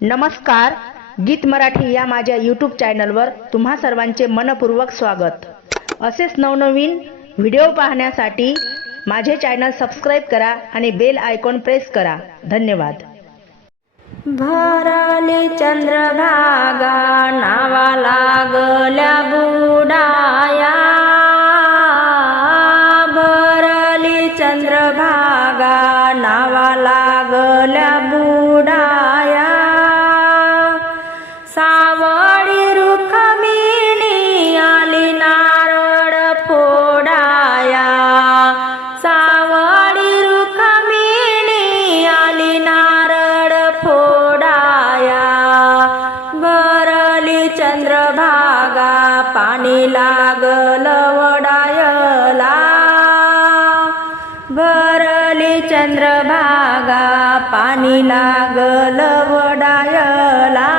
नमस्कार, गीत मराठी या माझ्या यूट्यूब चॅनलवर तुम्हा सर्वांचे मनपूर्वक स्वागत। असेच नवनवीन व्हिडिओ पाहण्यासाठी माझे चॅनल सबस्क्राइब करा आणि बेल आयकॉन प्रेस करा। धन्यवाद। भरली चंद्रभागा नावा लागल्या बुडाया, भरली चंद्रभागा नावा लागल्या बुडाया, सावळी रुखमिणी आली नारळ फोडाया, सावळी रुखमिणी आली नारळ फोडाया, भरली चंद्रभागा पाणी लागलं वडायला, भरली चंद्रभागा पाणी लागलं वडायला,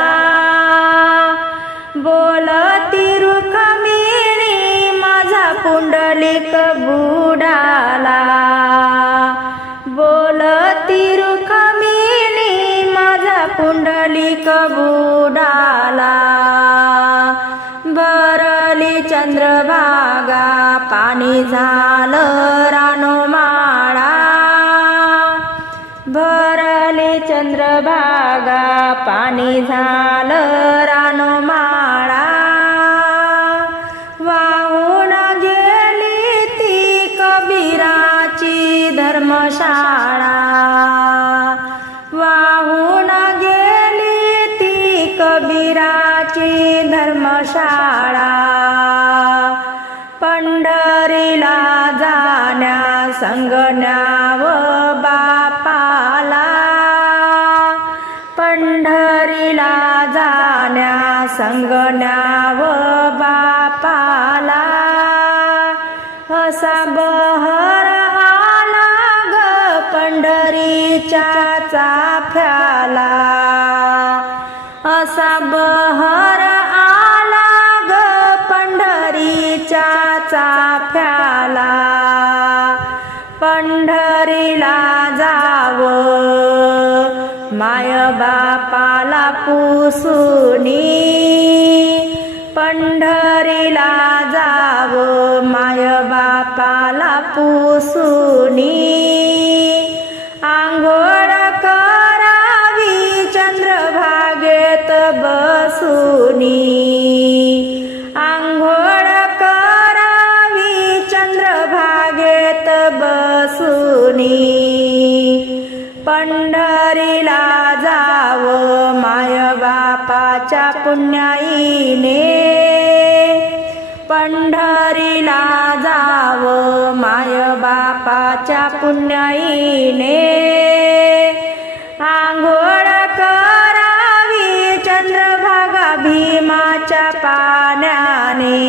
बोलती रुखमिणी माझा पुंडलिक बुडाला, बोलती रुखमिणी माझा पुंडलिक बुडाला, भरली चंद्रभागा पाणी झालं रानोमाळा, भरली चंद्रभागा पाणी झालं रानोमाळा, वाहून गेली ती कबीराची धर्मशाळा, वाहून गेली ती कबीराची धर्मशाळा, पंढरीला जाण्या संगण्याव बापाला, पंढरीला जाण्या संगण्याव बापाला, असा बहर आला ग पंढरीच्या चाफ्याला, असा बहर आला ग पंढरीच्या चाफ्याला, पंढरीला जावं माय बापाला पुसूनी, पंढरीला जावं माय बापाला पुसूनी, आंघोळ करावी चंद्रभागेत बसूनी, आंघोळ करावी चंद्रभागेत बसूनी, पंढरीला जावं माय बापाच्या पुण्याईने, पंढरीला जावं माय बापाच्या पुण्याईने, आंघोळ करावी चंद्रभागा भीमाच्या पाण्याने,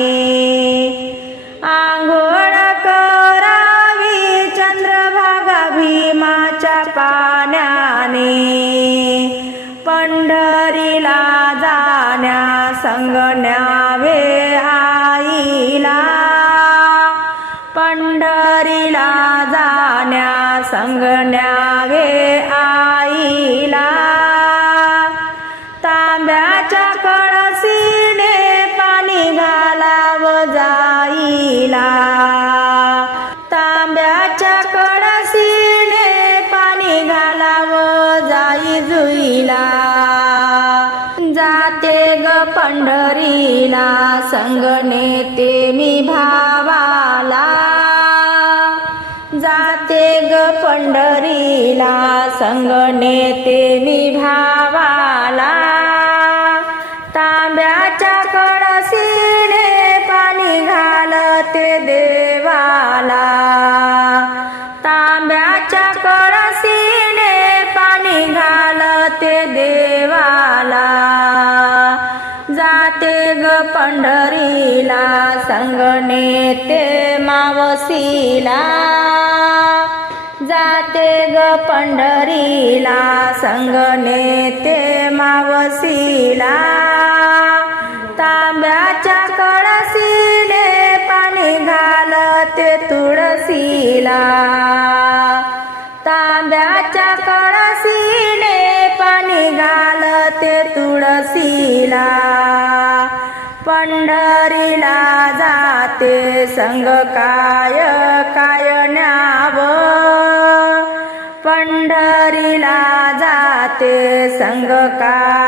आंघोळ करावी चंद्रभागा भीमाच्या पाण्याने, पंढरीला जाण्या संगण्यावे आईला, पंढरीला जाण्या संगण्यावे आईला, तांब्याच्या कळसीने पाणी घालावं जाईला, तांब्याच्या कळसीने पाणी घालावं जाई जुईला, जाते ग पंढरीला संग नेते मी भावाला, जाते ग पंढरीला संग नेते मी भावाला, तांब्याच्या कळसीने पाणी घालते देवाला, तांब्याच्या कळसीने पाणी घालते देवाला, जाते ग पंढरीला संग नेते मावशीला, जाते ग पंढरीला संग नेते मावशीला, तांब्याच्या कळसीने पाणी घालते तुळशीला, तांब्याच्या कळसीने पाणी घालते पंढरीला जाते संग काय काय न्याव पंढरीला जाते संग काय